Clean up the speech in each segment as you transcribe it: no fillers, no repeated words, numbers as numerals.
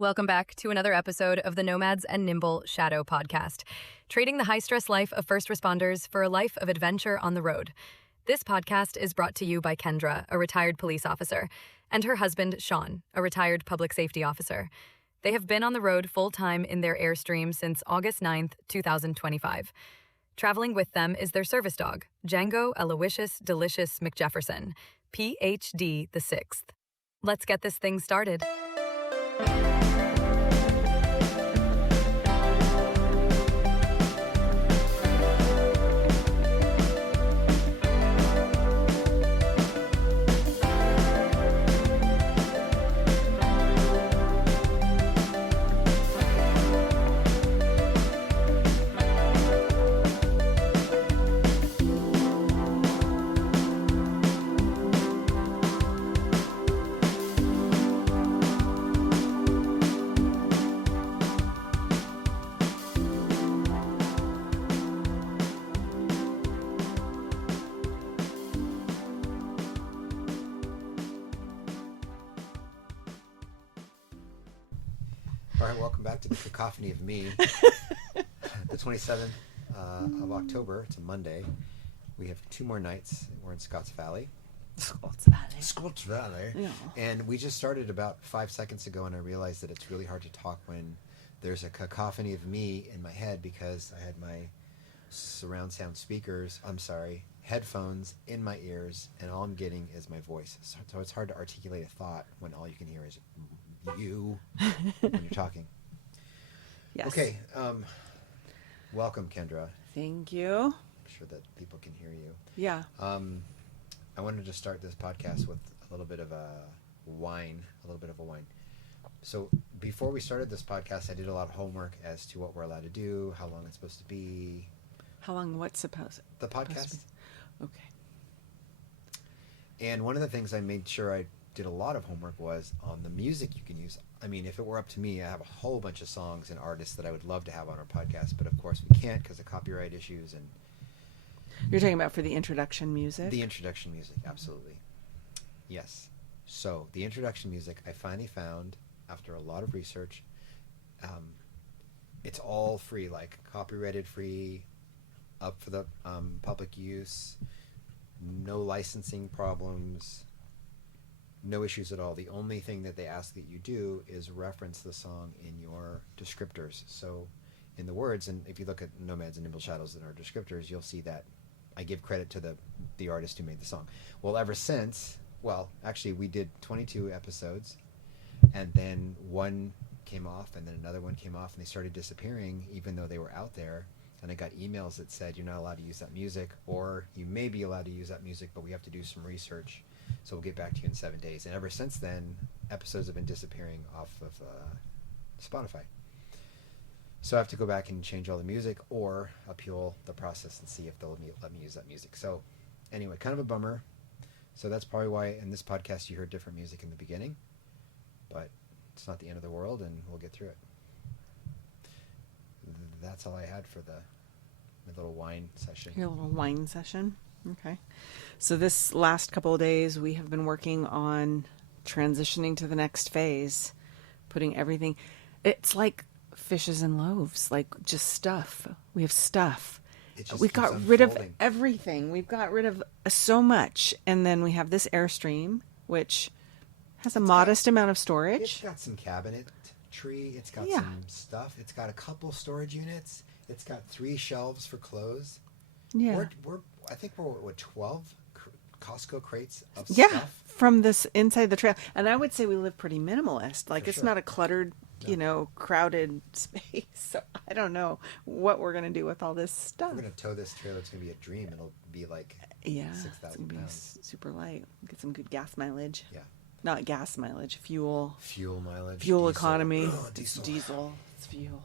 Welcome back to another episode of the Nomads and Nimble Shadow podcast, trading the high-stress life of first responders for a life of adventure on the road. This podcast is brought to you by Kendra, a retired police officer, and her husband, Sean, a retired public safety officer. They have been on the road full-time in their Airstream since August 9th, 2025. Traveling with them is their service dog, Django Aloysius Delicious McJefferson, Ph.D. the 6th. Let's get this thing started. All right, welcome back to the cacophony of me. The 27th of October, it's a Monday. We have 2 more nights. We're in Scotts Valley. Scotts Valley. Yeah. And we just started about 5 seconds ago, and I realized that it's really hard to talk when there's a cacophony of me in my head because I had my surround sound headphones in my ears, and all I'm getting is my voice. So it's hard to articulate a thought when all you can hear is you when you're talking. Yes. Okay. Welcome, Kendra. Thank you. I'm sure that people can hear you. Yeah. I wanted to start this podcast with a little bit of a wine. So before we started this podcast, I did a lot of homework as to what we're allowed to do, how long it's supposed to be. How long? What's supposed? The podcast. Okay. And one of the things I made sure I did a lot of homework was on the music you can use. I mean, if it were up to me, I have a whole bunch of songs and artists that I would love to have on our podcast, but of course we can't because of copyright issues. And You're talking about for the introduction music? The introduction music, absolutely. Yes. So the introduction music I finally found after a lot of research. It's all free, like copyrighted free, up for the public use, no licensing problems, no issues at all. The only thing that they ask that you do is reference the song in your descriptors. So in the words, and if you look at Nomads and Nimble Shadows in our descriptors, you'll see that I give credit to the artist who made the song. Well, ever since, actually we did 22 episodes, and then one came off, and then another one came off, and they started disappearing even though they were out there. And I got emails that said, you're not allowed to use that music, or you may be allowed to use that music, but we have to do some research. So we'll get back to you in 7 days. And ever since then, episodes have been disappearing off of Spotify. So I have to go back and change all the music or appeal the process and see if they'll let me use that music. So anyway, kind of a bummer. So that's probably why in this podcast you heard different music in the beginning. But it's not the end of the world, and we'll get through it. That's all I had for my little wine session. Your little wine session? Okay. So this last couple of days, we have been working on transitioning to the next phase, putting everything. It's like fishes and loaves, like just stuff. We have stuff. We got rid of everything. We've got rid of so much. And then we have this Airstream, which has a modest amount of storage. It's got some cabinetry. It's got some stuff. It's got a couple storage units. It's got 3 shelves for clothes. Yeah. I think we're 12 Costco crates of stuff. stuff. From this inside the trail. And I would say we live pretty minimalist. Like, For it's sure. not a cluttered, crowded space. So I don't know what we're going to do with all this stuff. We're going to tow this trailer. It's going to be a dream. It'll be like 6,000 it's gonna be pounds. super light. Get some good gas mileage. Yeah. Not gas mileage, fuel. Fuel mileage. Fuel diesel. economy. Ugh, It's diesel. It's fuel.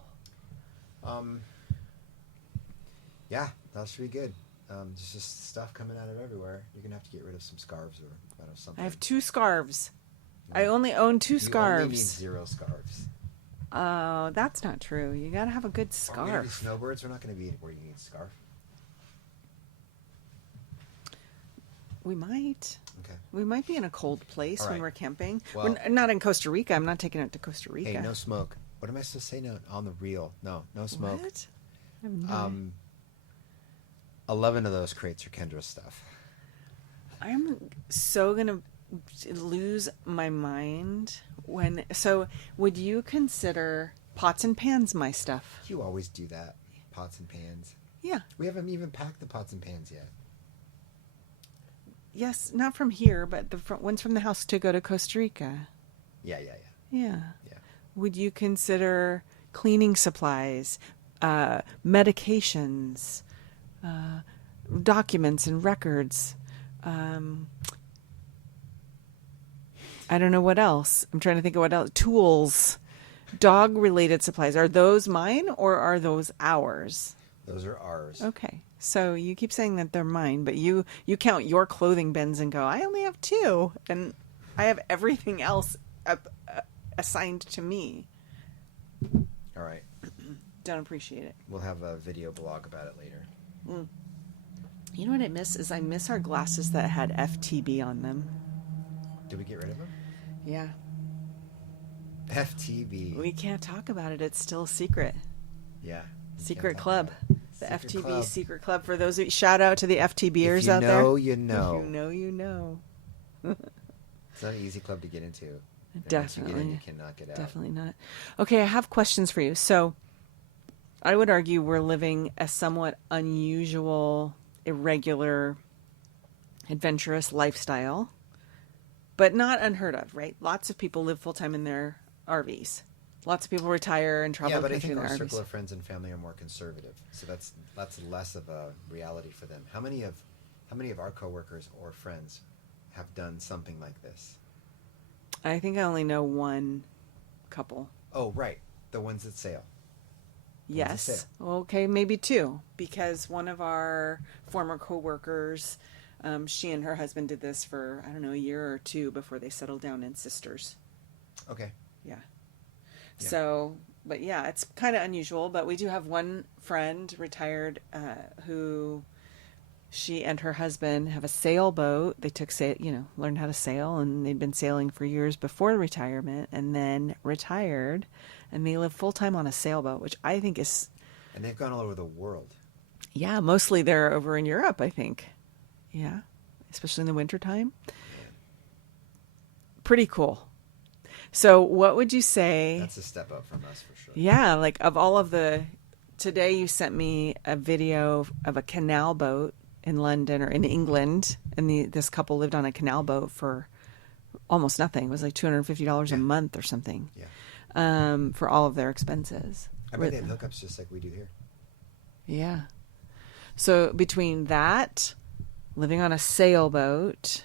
Yeah, that should be good. There's just stuff coming out of everywhere. You're going to have to get rid of some scarves or something. I have 2 scarves. No. I only own 2 You scarves. only need 0 scarves. Oh, that's not true. You got to have a good Are we going to be scarf. snowbirds? We're not going to be where you need a scarf. We might. Okay. We might be in a cold place All when right. we're camping. Well- We're not in Costa Rica. I'm not taking it to Costa Rica. Hey, no smoke. What am I supposed to say now on the reel? No smoke. What? I have no idea. 11 of those crates are Kendra's stuff. I'm so gonna lose my mind when. So, would you consider pots and pans my stuff? You always do that. Pots and pans. Yeah. We haven't even packed the pots and pans yet. Yes, not from here, but the ones from the house to go to Costa Rica. Yeah. Yeah. Would you consider cleaning supplies, medications, documents and records? I don't know what else. I'm trying to think of what else. Tools, dog-related supplies. Are those mine or are those ours? Those are ours. Okay. So you keep saying that they're mine, but you count your clothing bins and go, I only have 2, and I have everything else assigned to me. All right. Don't appreciate it. We'll have a video blog about it later. You know what I miss is I miss our glasses that had FTB on them. Did we get rid of them? Yeah. FTB. We can't talk about it. It's still a secret. Yeah. we Secret can't talk club. about it. The Secret FTB club. Secret Club. For those of you, shout out to the FTBers If you out there. know, you know. If you know, you know. It's not an easy club to get into. And once you get in, Definitely. you cannot get out. Definitely not. Okay, I have questions for you. So, I would argue we're living a somewhat unusual, irregular, adventurous lifestyle, but not unheard of, right? Lots of people live full time in their RVs. Lots of people retire and travel Yeah, the but I country think in our their circle RVs. of friends and family are more conservative, so that's less of a reality for them. How many of our coworkers or friends have done something like this? I think I only know one couple. Oh, right, the ones that sail. The ones that Yes. sail. Okay, maybe 2, because one of our former coworkers, she and her husband did this for, I don't know, a year or 2 before they settled down in Sisters. Okay. Yeah. Yeah. So, but yeah, it's kind of unusual, but we do have one friend retired who she and her husband have a sailboat. They learned how to sail, and they'd been sailing for years before retirement, and then retired, and they live full time on a sailboat, which I think is, And they've gone all over the world. yeah, mostly they're over in Europe, I think. Yeah, especially in the wintertime. Pretty cool. So what would you say? That's a step up from us for sure. Yeah, like of all of the, today you sent me a video of a canal boat in London or in England, and this couple lived on a canal boat for almost nothing. It was like $250 a month or something. Yeah. For all of their expenses. I bet they have hookups just like we do here. Yeah. So between that, living on a sailboat,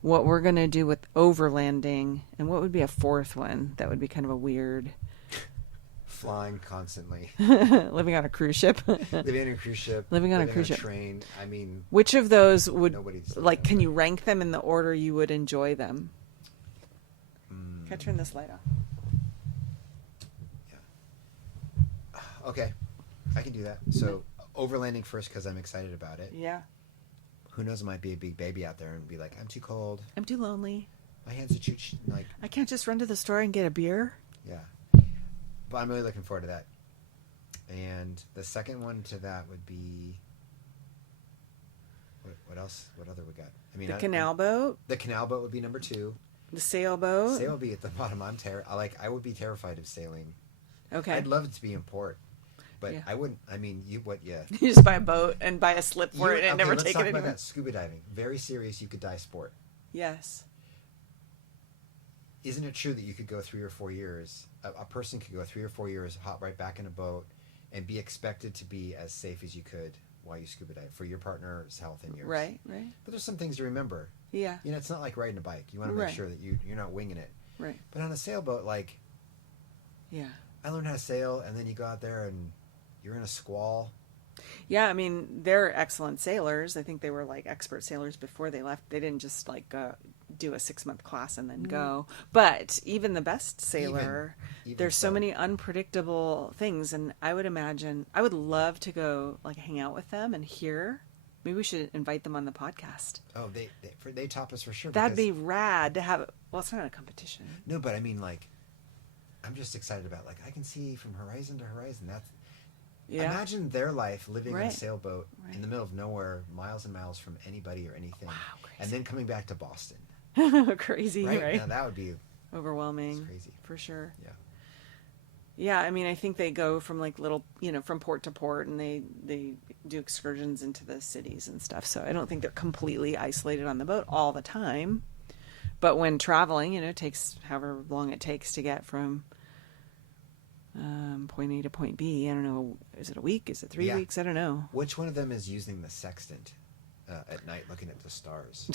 what we're going to do with overlanding, and what would be a 4th one that would be kind of a weird, Flying constantly. living on a cruise ship. Living on a cruise ship. Living on a cruise ship. Train. I mean, Which of those would, Nobody's- like, can you rank them in the order you would enjoy them? Can I turn this light off? okay. I can do that. So, overlanding first because I'm excited about it. Yeah. Who knows, it might be a big baby out there and be like, I'm too cold. I'm too lonely. My hands are too, like, I can't just run to the store and get a beer. yeah. But I'm really looking forward to that. And the second one to that would be, what else? What other we got? I mean, The canal boat, The canal boat would be number 2. the sailboat. Sail would be at the bottom. I would be terrified of sailing. Okay. I'd love it to be in port, but Yeah. I wouldn't. I mean, you what? Yeah. You just buy a boat and buy a slip for it and never let's take talk it about anymore. that. Scuba diving, very serious. You could die sport. Yes. Isn't it true that you could go 3 or 4 years? A person could go 3 or 4 years, hop right back in a boat, and be expected to be as safe as you could while you scuba dive for your partner's health and yours. Right. But there's some things to remember. Yeah. You know, it's not like riding a bike. You want to make Right. sure that you're not winging it. Right. But on a sailboat, like, Yeah. I learned how to sail, and then you go out there and you're in a squall. Yeah, I mean, they're excellent sailors. I think they were like expert sailors before they left. They didn't just like do a 6-month class and then go. But even the best sailor, Even there's so so. many unpredictable things. And I would imagine, I would love to go like hang out with them and hear Maybe we should invite them on the podcast. Oh, they top us for sure. That'd be rad to have. Well, it's not a competition. No, but I mean, like, I'm just excited about, like, I can see from horizon to horizon. That's Imagine their life living in a sailboat in the middle of nowhere, miles and miles from anybody or anything. Wow, crazy. And then coming back to Boston. Crazy, right? Now that would be overwhelming. Crazy. For sure. Yeah. Yeah, I mean, I think they go from like little, from port to port, and they do excursions into the cities and stuff. So I don't think they're completely isolated on the boat all the time. But when traveling, it takes however long it takes to get from point A to point B. I don't know. Is it a week? Is it 3 weeks? I don't know. Which one of them is using the sextant at night looking at the stars?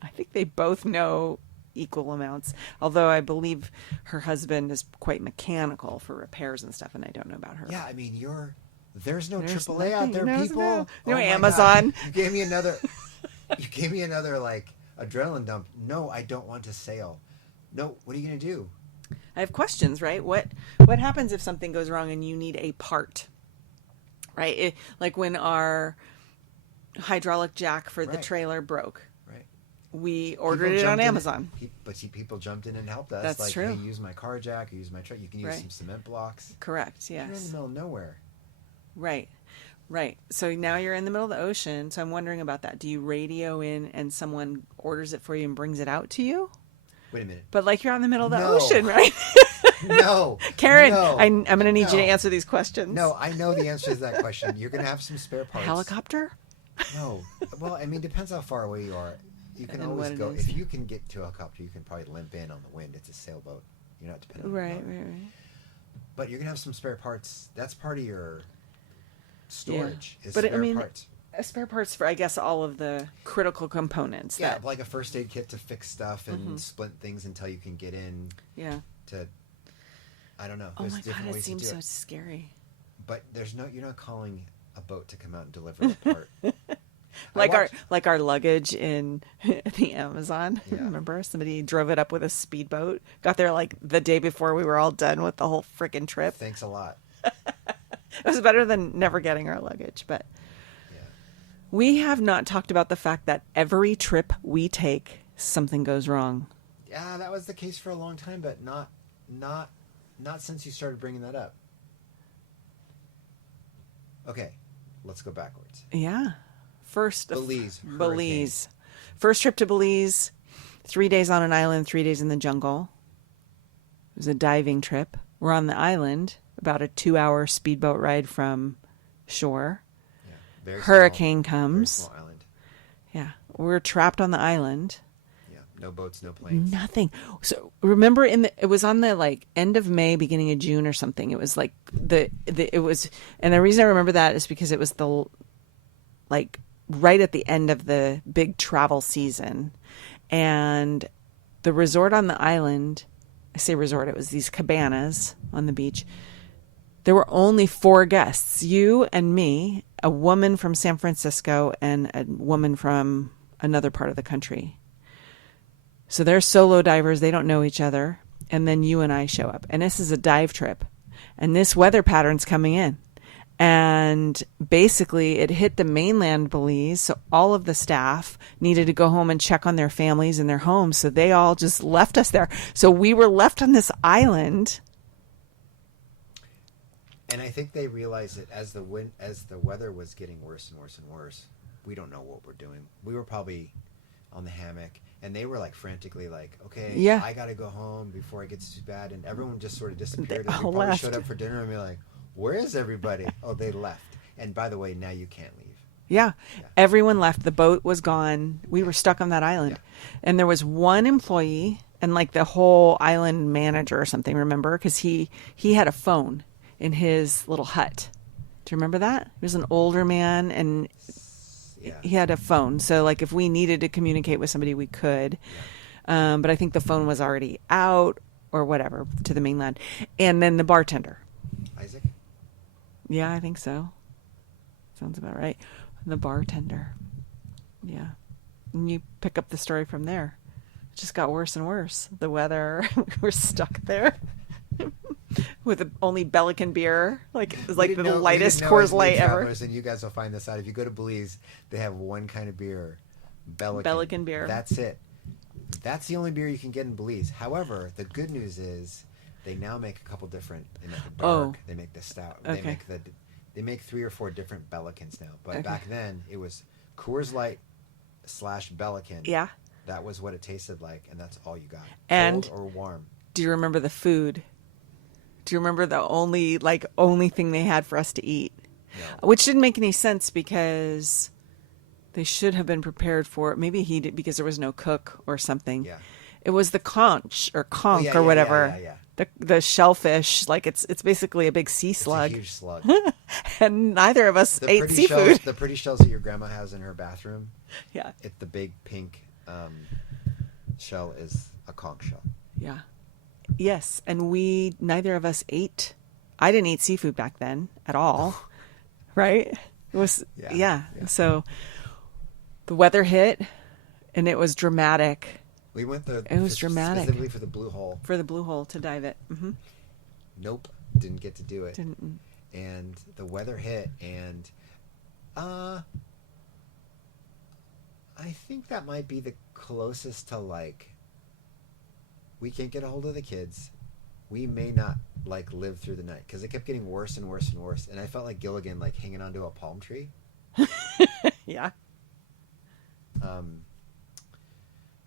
I think they both know equal amounts, although I believe her husband is quite mechanical for repairs and stuff, and I don't know about her. Yeah, I mean, there's no AAA out there, people. No Amazon. You gave me another like adrenaline dump. No, I don't want to sail. No, what are you going to do? I have questions, right? What happens if something goes wrong and you need a part, right? Like when our hydraulic jack for the trailer broke. Right. We ordered it on Amazon. But people jumped in and helped us. That's like, true. Hey, use my car jack, or use my truck. You can use some cement blocks. Correct, yes. You're in the middle of nowhere. Right. So now you're in the middle of the ocean. So I'm wondering about that. Do you radio in and someone orders it for you and brings it out to you? Wait a minute. But like you're on the middle of the ocean, right? No. Karen, no, I'm going to need you to answer these questions. No, I know the answer to that question. You're going to have some spare parts. Helicopter? No. Well, I mean, depends how far away you are. You can always go. If you can get to a helicopter, you can probably limp in on the wind. It's a sailboat. You're not dependent on the Right. But you're going to have some spare parts. That's part of your storage. Yeah. Is but spare I mean, parts. Spare parts for, I guess, all of the critical components. Yeah, like a first aid kit to fix stuff and splint things until you can get in. Yeah. I don't know. Oh There's my different God, it ways seems to do so it. scary. But you're not calling a boat to come out and deliver a part. Like our luggage in the Amazon. Yeah. Remember, somebody drove it up with a speedboat. Got there like the day before we were all done with the whole freaking trip. Thanks a lot. It was better than never getting our luggage. But we have not talked about the fact that every trip we take, something goes wrong. Yeah, that was the case for a long time, but not since you started bringing that up. Okay, let's go backwards. Yeah. First, Belize. First trip to Belize, 3 days on an island, 3 days in the jungle. It was a diving trip. We're on the island, about a 2-hour speedboat ride from shore. Yeah, very Hurricane small, comes. Very small island. Yeah, we're trapped on the island. Yeah, no boats, no planes. Nothing. So remember, it was on the like end of May, beginning of June or something. It was like it was, and the reason I remember that is because it was the like right at the end of the big travel season, and the resort on the island. I say resort. It was these cabanas on the beach. There were only 4 guests: you and me, a woman from San Francisco, and a woman from another part of the country. So they're solo divers. They don't know each other. And then you and I show up. And this is a dive trip. And this weather pattern's coming in. And basically it hit the mainland Belize. So all of the staff needed to go home and check on their families and their homes. So they all just left us there. So we were left on this island. And I think they realized that as the weather was getting worse and worse and worse, we don't know what we're doing. We were probably on the hammock, and they were like frantically like, okay, I got to go home before it gets too bad. And everyone just sort of disappeared. And we probably left. showed up for dinner and be like, where is everybody? Oh, they left. And by the way, now you can't leave. Yeah. Everyone left. The boat was gone. We were stuck on that island. Yeah. And there was one employee and like the whole island manager or something, remember? Because he had a phone in his little hut. Do you remember that? He was an older man and he had a phone. So like if we needed to communicate with somebody, we could. But I think the phone was already out or whatever to the mainland. And then the bartender. Isaac? Yeah, I think so. Sounds about right. The bartender. Yeah. And you pick up the story from there. It just got worse and worse. The weather. We're stuck there. with only Bellican beer. Like it was like the lightest Coors Coors Light ever. And you guys will find this out. If you go to Belize, they have one kind of beer, Bellican beer. That's it. That's the only beer you can get in Belize. However, the good news is they now make a couple different. They make the dark. They make the stout. Okay. They make 3 or 4 different Bellicans now. But back then it was Coors Light / Bellican. Yeah. That was what it tasted like, and that's all you got. And cold or warm. Do you remember the food? Do you remember the only thing they had for us to eat? No. Which didn't make any sense because they should have been prepared for it. Maybe he did because there was no cook or something. Yeah. It was the conch or conch or whatever. Yeah. The shellfish, like it's basically a big sea slug. It's a huge slug. And neither of us ate seafood. The pretty shells that your grandma has in her bathroom. Yeah. The big pink shell is a conch shell. Yeah. Yes, and neither of us ate. I didn't eat seafood back then at all. Right? It was yeah. So the weather hit and it was dramatic. We went there. It was dramatic. Specifically for the blue hole. For the blue hole to dive it. Mm-hmm. Nope, didn't get to do it. Didn't. And the weather hit, and I think that might be the closest to like. We can't get a hold of the kids. We may not like live through the night because it kept getting worse and worse and worse, and I felt like Gilligan like hanging onto a palm tree. Yeah.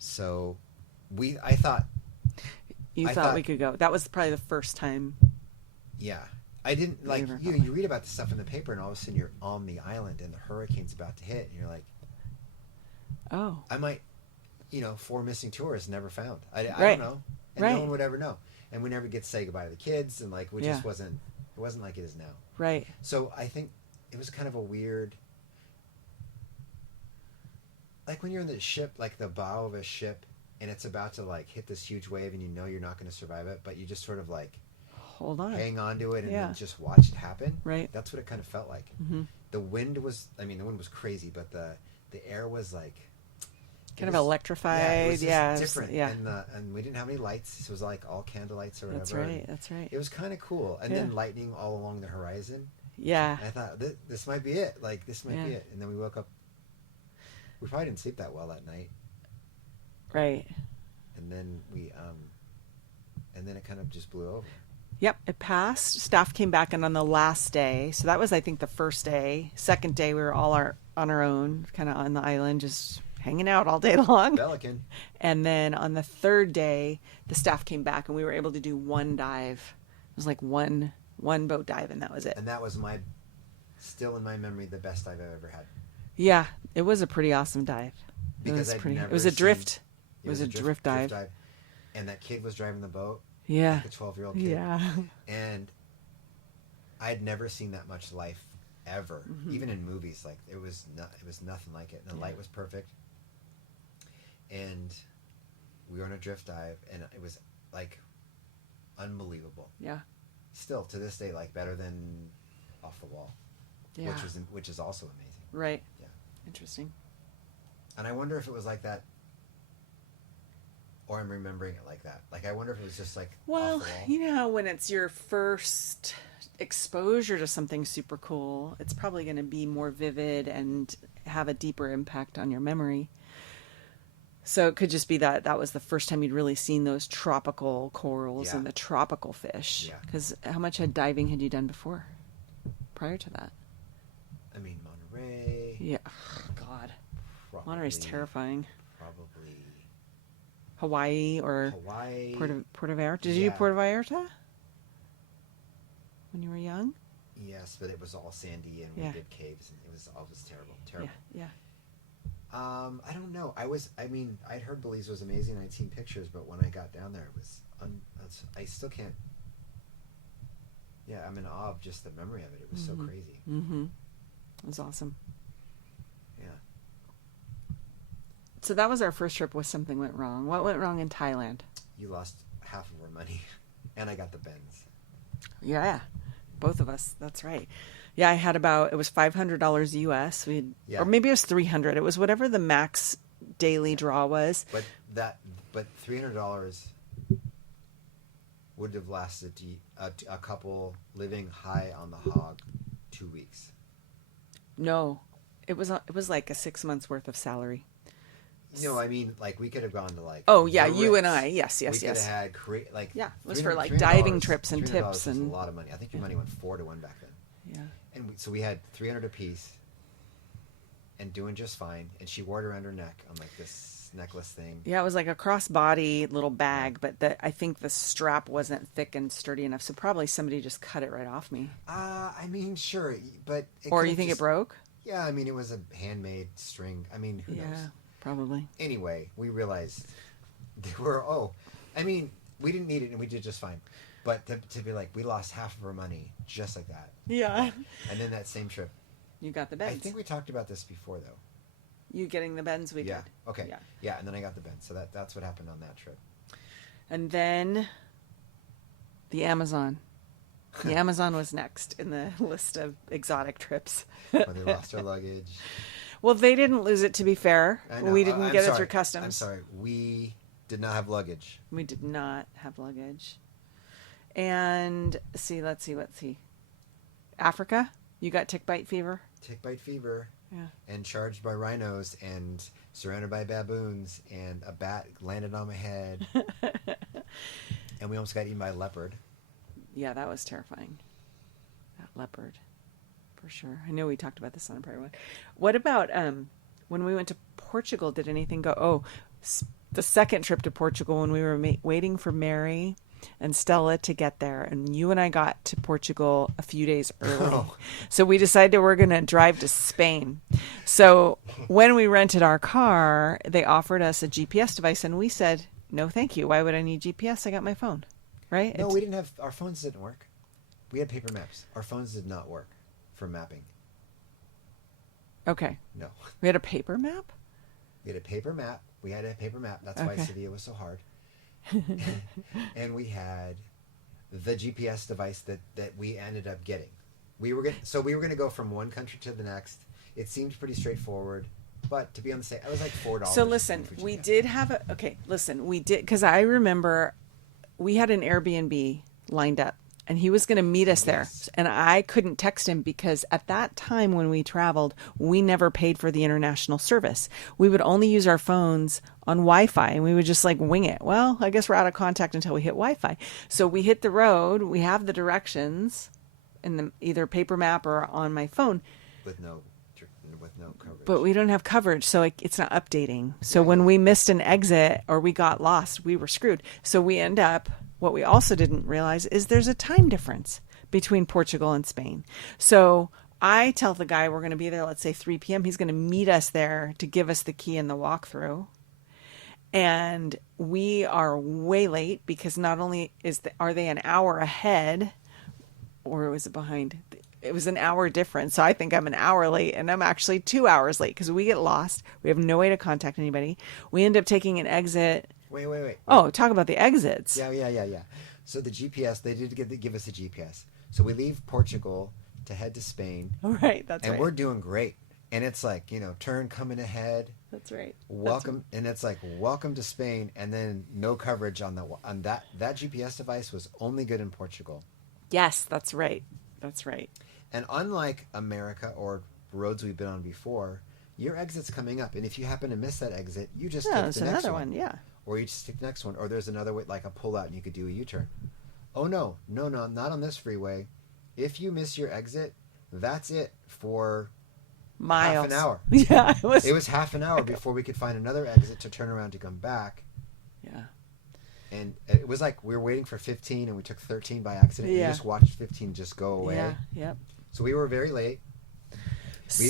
So I thought you thought we could go. That was probably the first time. Yeah. I didn't like you read about the stuff in the paper and all of a sudden you're on the island and the hurricane's about to hit and you're like, oh, I might, 4 missing tourists never found. I right. don't know. And no one would ever know. And we never get to say goodbye to the kids and like, it wasn't like it is now. Right. So I think it was kind of a weird, like when you're in the ship, like the bow of a ship and it's about to like hit this huge wave and you're not going to survive it, but you just sort of like hold on, hang on to it and then just watch it happen. Right. That's what it kind of felt like. Mm-hmm. The wind was crazy, but the air was like kind of electrified. Yeah, it was different. Yeah. And we didn't have any lights. So it was like all candle lights or whatever. That's right. It was kind of cool. And then lightning all along the horizon. Yeah. And I thought this might be it. Like this might be it. And then we woke up. We probably didn't sleep that well that night. Right. And then and then it kind of just blew over. Yep, it passed. Staff came back in on the last day. So that was, I think, the first day. Second day, we were all on our own, kind of on the island, just hanging out all day long. Pelican. And then on the third day, the staff came back and we were able to do one dive. It was like one boat dive and that was it. And that was still in my memory, the best dive I've ever had. Yeah, it was a pretty awesome dive. Because it was a drift. It was a drift dive. And that kid was driving the boat. Yeah. Like a 12-year-old kid. Yeah. And I'd never seen that much life ever. Mm-hmm. Even in movies. Like it was nothing like it. And the light was perfect. And we were on a drift dive and it was like unbelievable. Yeah. Still to this day, like better than Off the Wall. Yeah. Which is also amazing. Right. Yeah. Interesting. And I wonder if it was like that, or I'm remembering it like that. Like I wonder if it was just like well, off the wall. When it's your first exposure to something super cool, it's probably going to be more vivid and have a deeper impact on your memory. So it could just be that was the first time you'd really seen those tropical corals and the tropical fish. Yeah. Because how much diving had you done before, prior to that? I mean, Monterey. Yeah. Oh, God. Probably, Monterey's terrifying. Probably. Hawaii or Puerto Vallarta. Did you do Puerto Vallarta when you were young? Yes, but it was all sandy and we did caves and it was always terrible. Yeah. I don't know. I'd heard Belize was amazing. I'd seen pictures, but when I got down there, it was I still can't. Yeah, I'm in awe of just the memory of it. It was so crazy. Mm-hmm. It was awesome. Yeah. So that was our first trip where something went wrong. What went wrong in Thailand? You lost half of our money, and I got the bends. Yeah, both of us. That's right. Yeah, I had it was $500 US. Or maybe it was $300. It was whatever the max daily draw was. But $300 would have lasted a couple living high on the hog 2 weeks. No, it was like a 6 months worth of salary. No, I mean, like, we could have gone to, like... Oh, yeah, the you and Ritz. I. Yes. We could have had... Yeah, it was for, like, $300 diving trips and $300 tips. was And a lot of money. I think your money went 4 to 1 back then. Yeah. And so we had $300 apiece and doing just fine. And she wore it around her neck on, like, this necklace thing. Yeah, it was like a crossbody little bag, but I think the strap wasn't thick and sturdy enough, so probably somebody just cut it right off me. I mean, sure, but... Or you think it broke? Yeah, I mean, it was a handmade string. I mean, who knows? Yeah, probably. Anyway, we realized we didn't need it and we did just fine. But to be like, we lost half of our money just like that. Yeah. And then that same trip. You got the bends. I think we talked about this before, though. You getting the bends we Yeah. did. Okay. Yeah. Yeah, and then I got the bends. So that's what happened on that trip. And then the Amazon. The Amazon was next in the list of exotic trips. When they lost our luggage. Well, they didn't lose it, to be fair. I know. We didn't I'm get it sorry. through customs. I'm sorry. We did not have luggage. We did not have luggage. And let's see. Africa? You got tick bite fever? Tick bite fever. Yeah. And charged by rhinos and surrounded by baboons and a bat landed on my head. And we almost got eaten by a leopard. Yeah, that was terrifying. That leopard. For sure. I know we talked about this on a prior one. What about when we went to Portugal, did anything go? Oh, the second trip to Portugal when we were waiting for Mary and Stella to get there. And you and I got to Portugal a few days early. Oh. So we decided we're going to drive to Spain. So when we rented our car, they offered us a GPS device. And we said, no, thank you. Why would I need GPS? I got my phone. Right? No, we didn't have... Our phones didn't work. We had paper maps. Our phones did not work for mapping. Okay. No. We had a paper map? We had a paper map. That's why Okay. Sevilla was so hard. And we had the GPS device that we ended up getting. We were going to go from one country to the next. It seemed pretty straightforward. But to be on the safe, it was like $4. So listen, we did have because I remember we had an Airbnb lined up and he was going to meet us there. Yes. And I couldn't text him because at that time when we traveled, we never paid for the international service. We would only use our phones on Wi-Fi and we would just like wing it. Well, I guess we're out of contact until we hit Wi-Fi. So we hit the road. We have the directions in the either paper map or on my phone. With no coverage. But we don't have coverage, so it's not updating. So when we missed an exit or we got lost, we were screwed. So we end up, what we also didn't realize is there's a time difference between Portugal and Spain. So I tell the guy we're going to be there, let's say 3 p.m. He's going to meet us there to give us the key in the walkthrough. And we are way late because not only are they an hour ahead, or was it behind? It was an hour difference. So I think I'm an hour late and I'm actually 2 hours late because we get lost. We have no way to contact anybody. We end up taking an exit. Wait. Oh, talk about the exits. Yeah. So the GPS, they did give us a GPS. So we leave Portugal to head to Spain. All right, that's right. And we're doing great. And it's like, turn coming ahead. That's right. Welcome. And it's like, welcome to Spain. And then no coverage on that GPS device was only good in Portugal. Yes, that's right. That's right. And unlike America or roads we've been on before, your exit's coming up. And if you happen to miss that exit, you just take the next another one. Yeah. Or you just take the next one. Or there's another way, like a pull out, and you could do a U-turn. Oh, no, not on this freeway. If you miss your exit, that's it for miles. half an hour. Yeah. It was half an hour before we could find another exit to turn around to come back. Yeah. And it was like we were waiting for 15 and we took 13 by accident. Yeah. You just watched 15 just go away. Yeah. Yep. So we were very late. We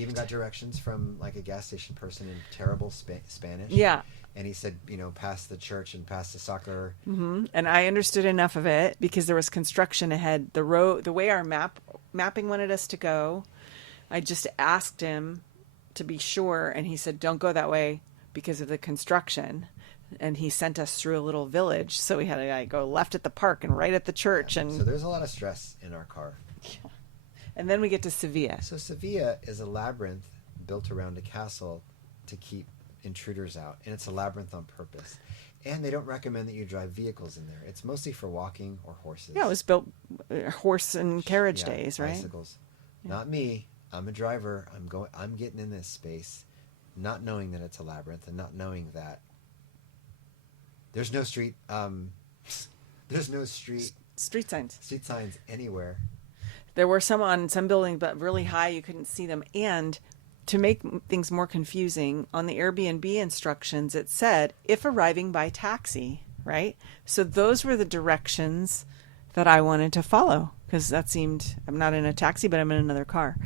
even got late. directions from like a gas station person in terrible Spanish. Yeah. And he said, past the church and past the soccer. Mm-hmm. And I understood enough of it because there was construction ahead. The road, the way our mapping wanted us to go, I just asked him to be sure, and he said, "Don't go that way because of the construction." And he sent us through a little village, so we had to go left at the park and right at the church. And so there's a lot of stress in our car. Yeah. And then we get to Sevilla. So Sevilla is a labyrinth built around a castle to keep intruders out, and it's a labyrinth on purpose. And they don't recommend that you drive vehicles in there. It's mostly for walking or horses. Yeah, it was built horse and carriage Yeah, days, right? bicycles. Not me. I'm a driver. I'm getting in this space, not knowing that it's a labyrinth and not knowing that there's no street. There's no Street signs. Street signs anywhere. There were some on some buildings, but really high, you couldn't see them. And to make things more confusing, on the Airbnb instructions, it said, if arriving by taxi, right? So those were the directions that I wanted to follow, because that seemed, I'm not in a taxi, but I'm in another car.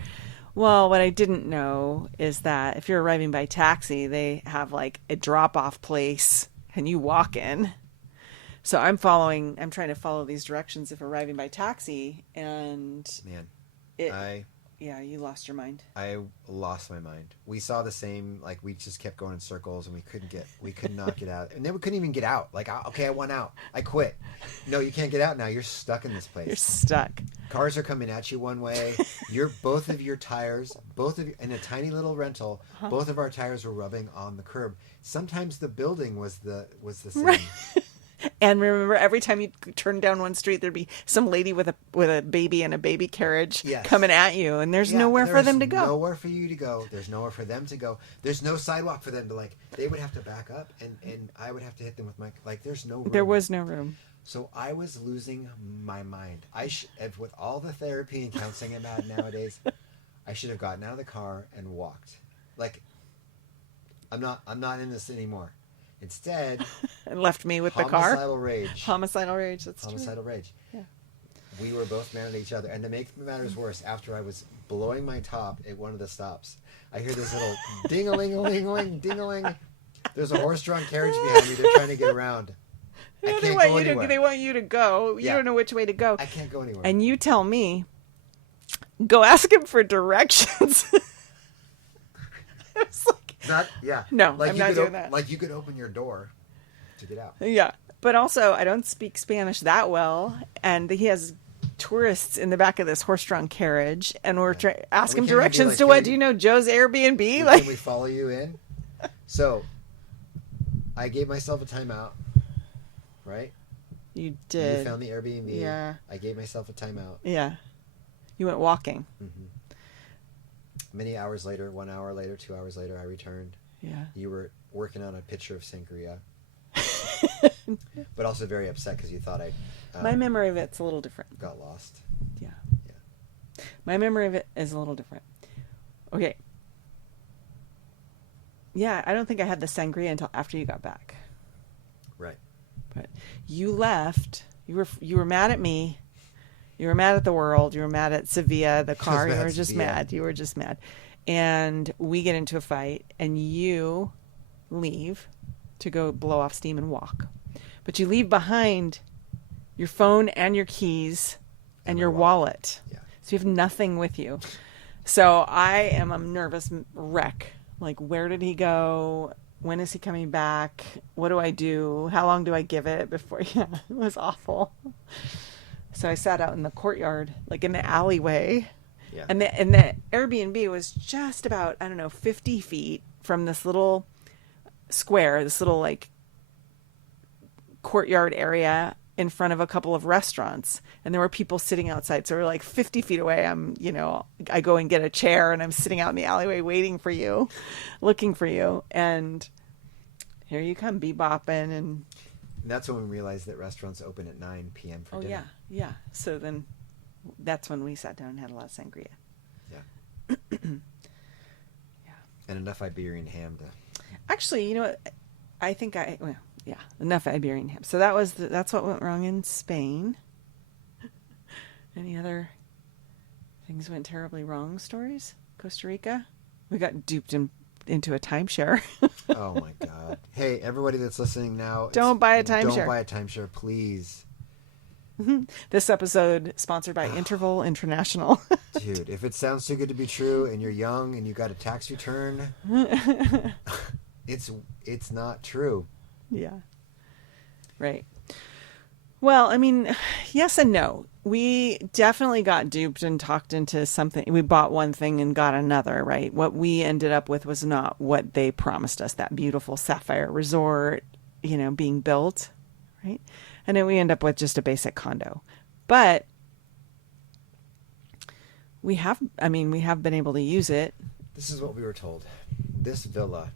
Well, what I didn't know is that if you're arriving by taxi, they have like a drop-off place and you walk in. So I'm trying to follow these directions if arriving by taxi, and you lost your mind. I lost my mind. We saw the same, like we just kept going in circles and we could not get out. And then we couldn't even get out. Like, okay, I want out. I quit. No, you can't get out now. You're stuck in this place. You're stuck. Cars are coming at you one way. Both of you in a tiny little rental, both of our tires were rubbing on the curb. Sometimes the building was the same. Right. And remember, every time you turn down one street, there'd be some lady with a baby in a baby carriage coming at you, and there's nowhere for them to go. Nowhere for you to go. There's nowhere for them to go. There's no sidewalk for them to they would have to back up, and I would have to hit them with my there's no room. There was no room. So I was losing my mind. With all the therapy and counseling I'm at nowadays, I should have gotten out of the car and walked. I'm not in this anymore. Instead, and left me with the car. Homicidal rage. Homicidal rage. That's homicidal true. rage. Yeah. We were both mad at each other, and to make matters worse, after I was blowing my top at one of the stops, I hear this little ding-a-ling-a-ling-a-ling, ding-a-ling. There's a horse-drawn carriage behind me. They're trying to get around. I can't go anywhere. They want you to go. You don't know which way to go. I can't go anywhere. And you tell me, go ask him for directions. It's like, no, I'm not doing that. Like you could open your door to get out. Yeah. But also, I don't speak Spanish that well. And he has tourists in the back of this horse-drawn carriage. And we're asking directions to what? Do you know Joe's Airbnb? Can we follow you in? So, I gave myself a timeout. Right? You did. You found the Airbnb. Yeah. I gave myself a timeout. Yeah. You went walking. Mm-hmm. Many hours later, 1 hour later, 2 hours later, I returned. Yeah. You were working on a picture of sangria. But also very upset because you thought I... my memory of it's a little different. Got lost. Yeah. My memory of it is a little different. Okay. Yeah, I don't think I had the sangria until after you got back. Right. But you left. You were mad at me. You were mad at the world. You were mad at Sevilla, the car. You were just mad. You were just mad. And we get into a fight, and you leave to go blow off steam and walk. But you leave behind your phone and your keys and your wallet. Yeah. So you have nothing with you. So I am a nervous wreck. Like, where did he go? When is he coming back? What do I do? How long do I give it before? Yeah, it was awful. So I sat out in the courtyard, like in the alleyway. Yeah. And the Airbnb was just about, 50 feet from this little square, this little like courtyard area in front of a couple of restaurants. And there were people sitting outside. So we're like 50 feet away. I go and get a chair and I'm sitting out in the alleyway waiting for you, looking for you. And here you come, bebopping. And that's when we realized that restaurants open at 9 p.m. for dinner. Yeah. So then that's when we sat down and had a lot of sangria. Yeah. Yeah. And enough Iberian ham to... Actually, you know what? I think enough Iberian ham. So that's what went wrong in Spain. Any other things went terribly wrong stories? Costa Rica? We got duped into a timeshare. Oh my God. Hey, everybody that's listening now. Don't buy a timeshare. Don't buy a timeshare, please. This episode sponsored by Interval International. Dude, if it sounds too good to be true and you're young and you got a tax return, it's not true. Yeah. Right. Well, I mean, yes and no. We definitely got duped and talked into something. We bought one thing and got another, right? What we ended up with was not what they promised us, that beautiful sapphire resort being built, right? And then we end up with just a basic condo. But we have been able to use it. This is what we were told. This villa,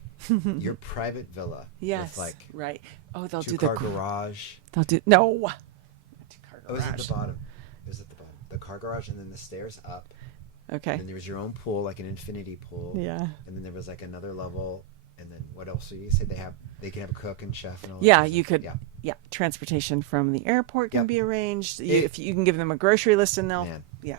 your private villa, Yes, with like right. Oh, they'll do two-car garage. They'll do no. Two-car Oh, it was at garage. the bottom. It was at the bottom. The car garage, and then the stairs up. Okay. And then there was your own pool, like an infinity pool. Yeah. And then there was like another level. And then what else? So you said they can have a cook and chef and all that. Yeah, kind of you stuff. could. Yeah. Yeah, transportation from the airport can Yep. be arranged. If You can give them a grocery list, and they'll. Man. Yeah.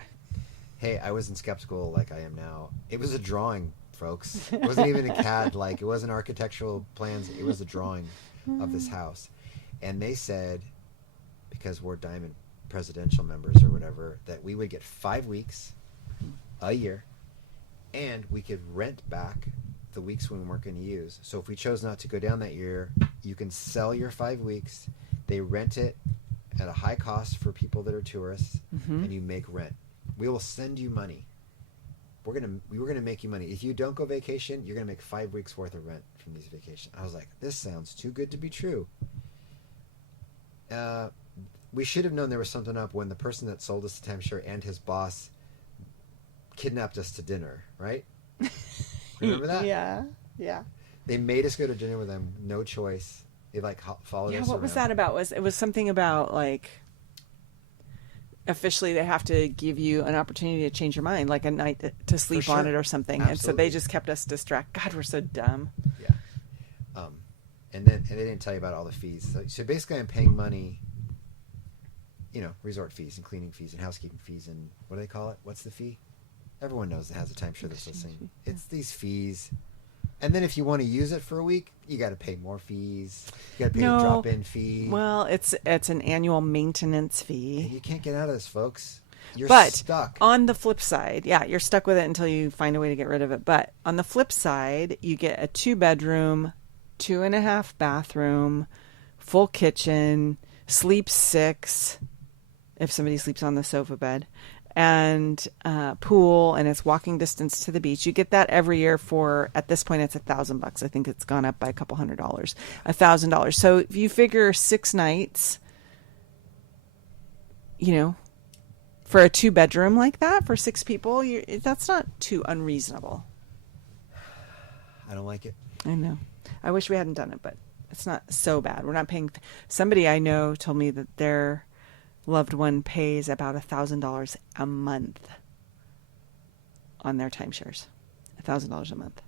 Hey, I wasn't skeptical like I am now. It was a drawing, folks. It wasn't even a CAD. Like, it wasn't architectural plans. It was a drawing of this house. And they said, because we're Diamond presidential members or whatever, that we would get 5 weeks a year, and we could rent back the weeks when we weren't going to use. So if we chose not to go down that year, you can sell your 5 weeks. They rent it at a high cost for people that are tourists, and you make rent. We will send you money. We're gonna make you money. If you don't go vacation, you're gonna make 5 weeks worth of rent from these vacations. I was like, this sounds too good to be true. We should have known there was something up when the person that sold us the timeshare and his boss kidnapped us to dinner, right? Remember that? Yeah. They made us go to dinner with them, no choice. They like followed Yeah, us what around. was that about? It was something about like officially they have to give you an opportunity to change your mind, like a night to sleep For sure. on it or something. Absolutely. And so they just kept us distracted. God, we're so dumb. Yeah. And they didn't tell you about all the fees. So basically I'm paying money, resort fees and cleaning fees and housekeeping fees and what do they call it? What's the fee? Everyone knows that has a timeshare that's listening. It's these fees. And then if you want to use it for a week, you got to pay more fees. You got to pay a drop-in fee. Well, it's an annual maintenance And fee. you can't get out of this, folks. You're But stuck. on the flip side, yeah, you're stuck with it until you find a way to get rid of it. But on the flip side, you get a 2-bedroom, 2.5 bathroom, full kitchen, sleep 6 if somebody sleeps on the sofa bed, and pool, and it's walking distance to the beach. You get that every year for, at this point, it's $1,000. I think it's gone up by a couple $100. $1,000. So if you figure 6 nights, for a 2-bedroom like that for 6 people, that's not too unreasonable. I don't like it. I know. I wish we hadn't done it, but it's not so bad. We're not paying. Somebody I know told me that their loved one pays about $1,000 a month on their timeshares. $1,000 a month.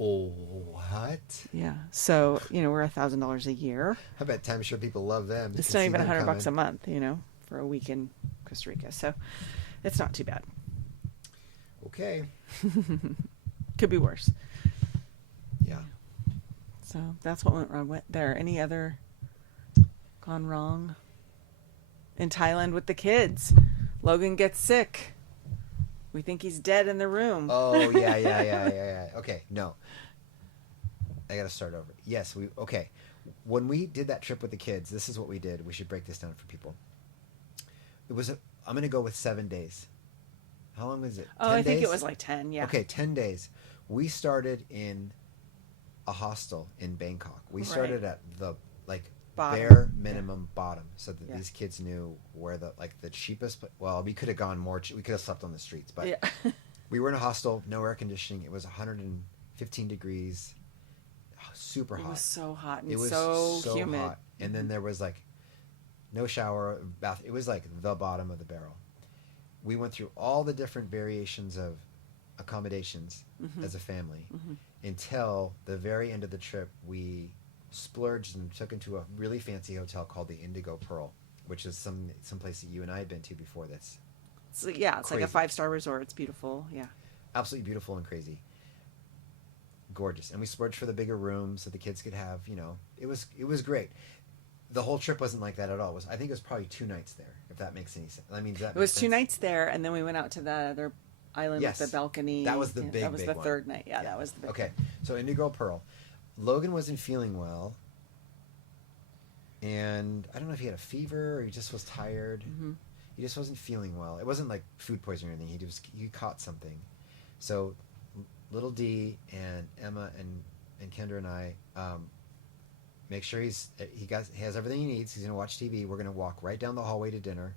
Oh, what? Yeah. So, we're $1,000 a year. I bet timeshare people love them. It's not even $100 a month, for a week in Costa Rica. So it's not too bad. Okay. Could be worse. Yeah. So that's what went wrong there. Any other gone wrong? In Thailand with the kids, Logan gets sick. We think he's dead in the room. Oh, yeah. Okay, no. I got to start over. Yes, okay. When we did that trip with the kids, this is what we did. We should break this down for people. I'm going to go with 7 days. How long was it? Oh, 10 I think days? it was like 10, yeah. Okay, 10 days. We started in a hostel in Bangkok. We started at the Bottom. bare minimum bottom, so that these kids knew where the cheapest. Well, we could have gone more. We could have slept on the streets, but we were in a hostel, no air conditioning. It was 115 degrees, super hot. It was so hot and It was so humid. hot, and then there was no shower, bath. It was like the bottom of the barrel. We went through all the different variations of accommodations as a family until the very end of the trip. We splurged and took into a really fancy hotel called the Indigo Pearl, which is some place that you and I had been to before. It's crazy. Like a 5-star resort. It's beautiful. Yeah, absolutely beautiful and crazy, gorgeous. And we splurged for the bigger room so the kids could have. It was great. The whole trip wasn't like that at all. I think it was probably 2 nights there, if that makes any sense. It was 2 nights there, and then we went out to the other island with the balcony. That was the big. That was the one. third night. Yeah, that was the big. Okay, so Indigo Pearl. Logan wasn't feeling well, and I don't know if he had a fever or he just was tired. He just wasn't feeling well. It wasn't like food poisoning or anything. He caught something. So little D and Emma and Kendra and I, make sure he has everything he needs. He's going to watch TV. We're going to walk right down the hallway to dinner.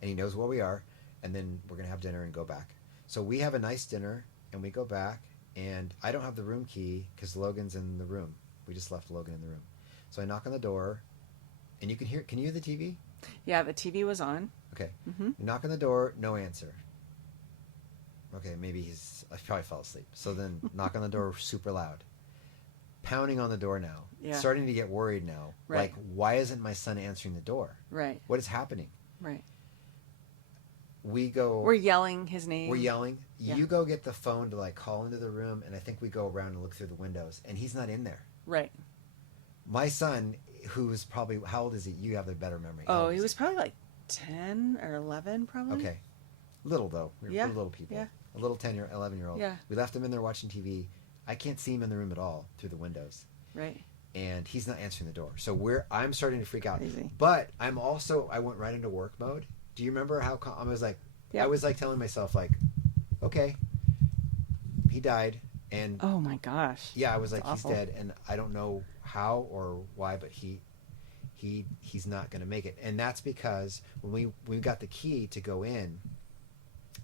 And he knows where we are. And then we're going to have dinner and go back. So we have a nice dinner, and we go back. And I don't have the room key because Logan's in the room. We just left Logan in the room. So I knock on the door, and can you hear the TV? Yeah, the TV was on. Okay. You knock on the door, no answer. Okay, I probably fell asleep. So then knock on the door super loud. Pounding on the door now. Yeah. Starting to get worried now. Right. Like, why isn't my son answering the door? Right. What is happening? Right. We're yelling his name. We're yelling. Yeah. You go get the phone to like call into the room, and I think we go around and look through the windows, and he's not in there. Right. My son, who's probably, how old is he? You have the better memory. Oh, he was probably like 10 or 11 probably. Okay. Little though. We're little people. Yeah. A little 11-year-old. Yeah. We left him in there watching TV. I can't see him in the room at all through the windows. Right. And he's not answering the door. So I'm starting to freak out. Crazy. But I went right into work mode. Do you remember how I was like, I was like telling myself like, okay, he died. And oh my gosh. Yeah, I was like, That's he's awful. dead. And I don't know how or why, but he's not going to make it. And that's because when we got the key to go in,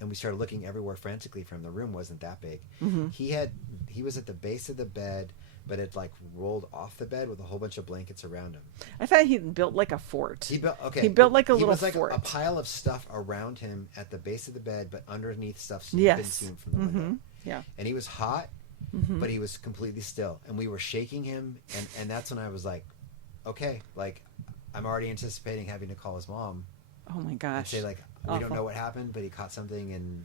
and we started looking everywhere frantically from the room wasn't that big. Mm-hmm. He was at the base of the bed, but it like rolled off the bed with a whole bunch of blankets around him. I thought he built like a fort. He built like a little was like fort. a pile of stuff around him at the base of the bed, but underneath stuff Yes. been seen from the window. Yeah. And he was hot, but he was completely still, and we were shaking him, and that's when I was like, okay, like I'm already anticipating having to call his mom. Oh my And gosh. say like, we Awful. don't know what happened, but he caught something, and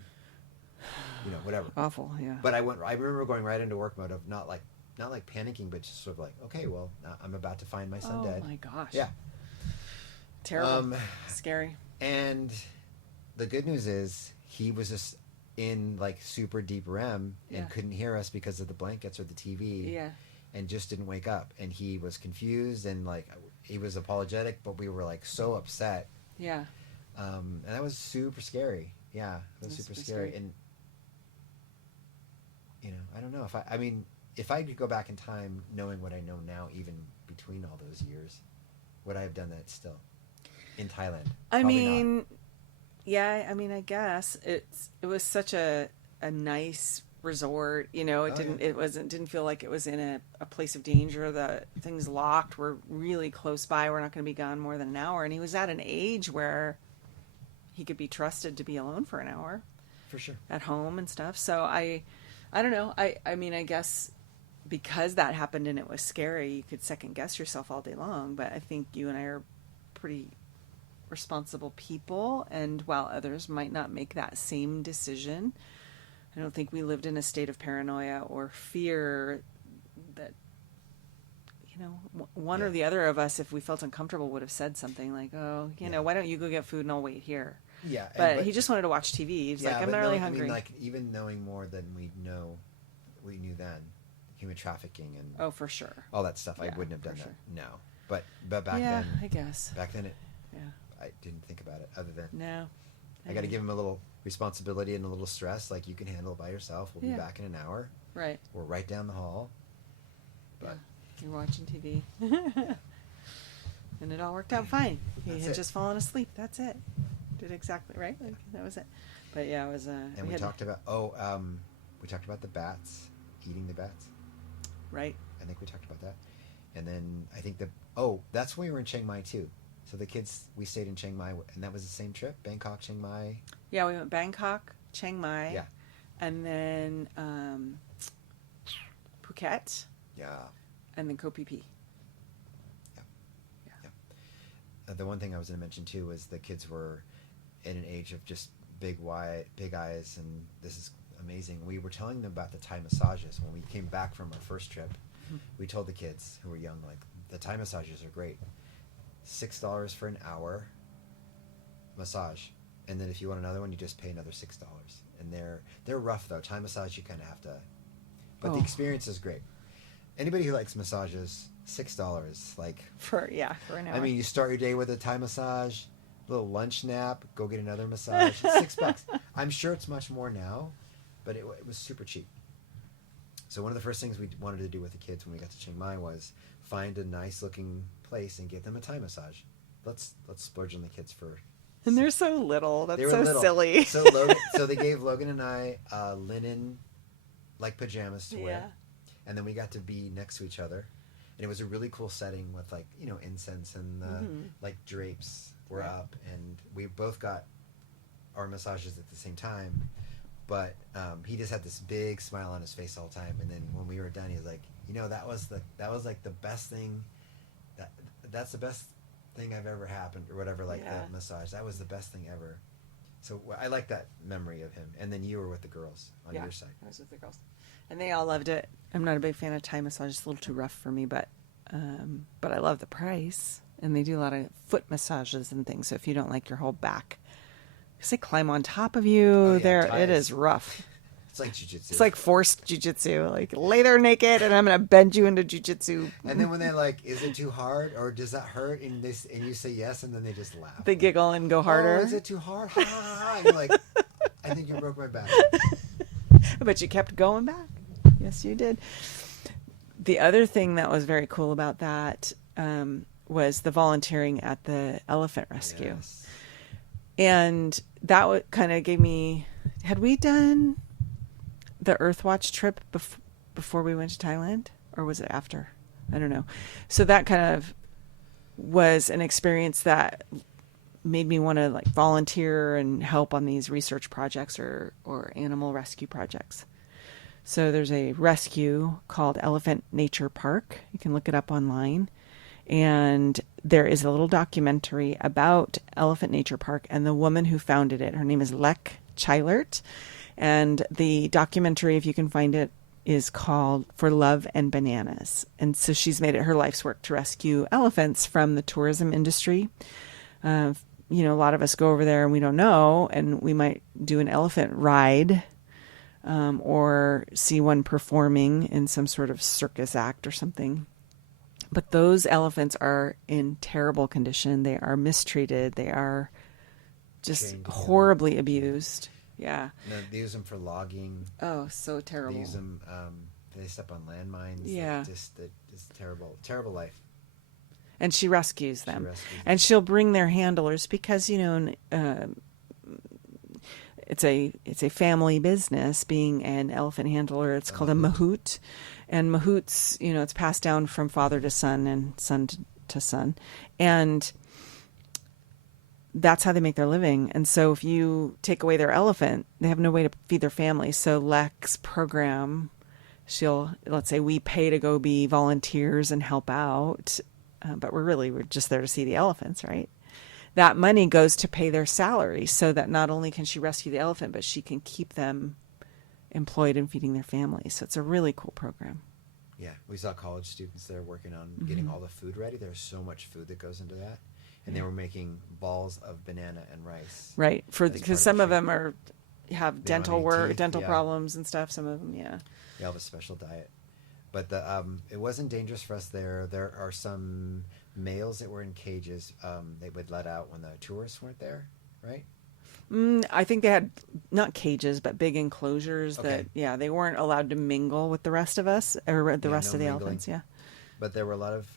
whatever. Awful. Yeah. But I remember going right into work mode of not like panicking, but just sort of like, okay, well, I'm about to find my son dead. Oh my gosh. Yeah. Terrible. Scary. And the good news is he was just in like super deep REM and couldn't hear us because of the blankets or the TV. Yeah. And just didn't wake up, and he was confused and like he was apologetic, but we were like so upset. Yeah. And that was super scary. Yeah, it was super scary. And I don't know if I could go back in time, knowing what I know now, even between all those years, would I have done that still in Thailand? Probably not. I guess it was such a nice resort. It didn't feel like it was in a place of danger. The things locked were really close by. We're not going to be gone more than an hour. And he was at an age where he could be trusted to be alone for an hour. For sure. At home and stuff. So I don't know. I guess because that happened and it was scary, you could second guess yourself all day long. But I think you and I are pretty responsible people. And while others might not make that same decision, I don't think we lived in a state of paranoia or fear that, one or the other of us, if we felt uncomfortable, would have said something like, oh, why don't you go get food and I'll wait here. Yeah. But he just wanted to watch TV. He was like, I'm not really hungry. I mean, like, even knowing more than we knew then, human trafficking and... Oh, for sure. All that stuff, I wouldn't have done that now. But back then... Yeah, I guess. Back then, I didn't think about it other than... No. I got to give him a little responsibility and a little stress. Like, you can handle it by yourself. We'll be back in an hour. Right. We're right down the hall. But you're watching TV. And it all worked out fine. He had just fallen asleep. That's it. Did exactly right. Like, that was it. But yeah, it was. And we talked about the bats, eating the bats. Right. I think we talked about that. And then I think that's when we were in Chiang Mai too. So the kids, we stayed in Chiang Mai, and that was the same trip, Bangkok, Chiang Mai. Yeah, we went Bangkok, Chiang Mai. Yeah. And then Phuket. Yeah. And then Koh Phi Phi. Yeah. The one thing I was going to mention too was the kids were in an age of just big eyes, and this is amazing. We were telling them about the Thai massages when we came back from our first trip. Mm-hmm. We told the kids who were young, like, the Thai massages are great. $6 for an hour massage, and then if you want another one, you just pay another $6. And they're rough though. Thai massage, you kind of have to, but the experience is great. Anybody who likes massages, $6, like for an hour. I mean, you start your day with a Thai massage, little lunch nap, go get another massage. It's $6. I'm sure it's much more now, but it was super cheap. So one of the first things we wanted to do with the kids when we got to Chiang Mai was find a nice looking place and give them a Thai massage. Let's splurge on the kids for. And they're so little. That's so little. silly. So they gave Logan and I linen like pajamas to wear, and then we got to be next to each other, and it was a really cool setting with like incense and the like drapes were up, and we both got our massages at the same time. But he just had this big smile on his face all the time, and then when we were done, he was like, that was like the best thing. That's the best thing I've ever happened, or whatever. Like the massage, that was the best thing ever. So I like that memory of him. And then you were with the girls on your side. I was with the girls, and they all loved it. I'm not a big fan of Thai massage; it's a little too rough for me, but I love the price, and they do a lot of foot massages and things. So if you don't like your whole back. Because they climb on top of you. It is rough. It's like jujitsu. It's like forced jujitsu. Like, lay there naked, and I'm going to bend you into jujitsu. And then when they're like, is it too hard? Or does that hurt? And you say yes, and then they just laugh. They giggle and go harder. Oh, is it too hard? Ha, ha, ha. And you're like, I think you broke my back. But you kept going back. Yes, you did. The other thing that was very cool about that was the volunteering at the elephant rescue. Yes. And that kind of gave me... Had we done the Earthwatch trip before we went to Thailand? Or was it after? I don't know. So that kind of was an experience that made me want to like volunteer and help on these research projects or animal rescue projects. So there's a rescue called Elephant Nature Park. You can look it up online. And there is a little documentary about Elephant Nature Park and the woman who founded it. Her name is Lek Chilert. And the documentary, if you can find it, is called For Love and Bananas. And so she's made it her life's work to rescue elephants from the tourism industry. A lot of us go over there and we don't know, and we might do an elephant ride or see one performing in some sort of circus act or something. But those elephants are in terrible condition. They are mistreated. They are just horribly abused. Yeah. No, they use them for logging. Oh, so terrible. They use them. They step on landmines. Yeah. It's terrible life. And she rescues them. And she'll bring their handlers because it's a family business. Being an elephant handler, it's called a mahout. And mahouts, it's passed down from father to son and son to son. And that's how they make their living. And so if you take away their elephant, they have no way to feed their family. So Lek's program, let's say we pay to go be volunteers and help out, but we're just there to see the elephants, right? That money goes to pay their salary so that not only can she rescue the elephant, but she can keep them employed and feeding their families. So it's a really cool program. Yeah, we saw college students there working on getting all the food ready. There's so much food that goes into that. And they were making balls of banana and rice. Right, because some of them have dental problems and stuff. Some of them, They have a special diet. But it wasn't dangerous for us there. There are some males that were in cages they would let out when the tourists weren't there, right? I think they had not cages, but big enclosures that, they weren't allowed to mingle with the rest of us or the rest of the elephants. Yeah. But there were a lot of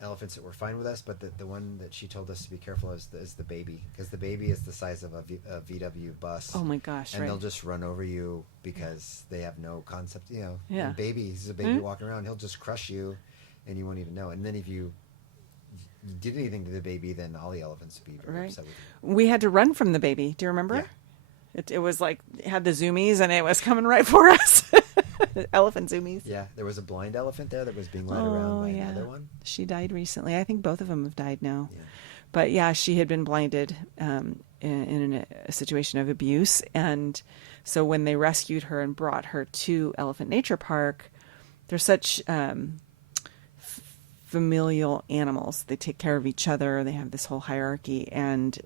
elephants that were fine with us, but the one that she told us to be careful is the baby, because the baby is the size of a VW bus. Oh my gosh! And they'll just run over you because they have no concept. Yeah. He's a baby walking around. He'll just crush you, and you won't even know. And then if you did anything to the baby, then all the elephants would be very upset with you. We had to run from the baby. Do you remember? Yeah. It was like it had the zoomies, and it was coming right for us. Elephant zoomies. Yeah, there was a blind elephant there that was being led around by another one. She died recently. I think both of them have died now. Yeah. But yeah, she had been blinded in a situation of abuse. And so when they rescued her and brought her to Elephant Nature Park, they're such familial animals. They take care of each other. They have this whole hierarchy. And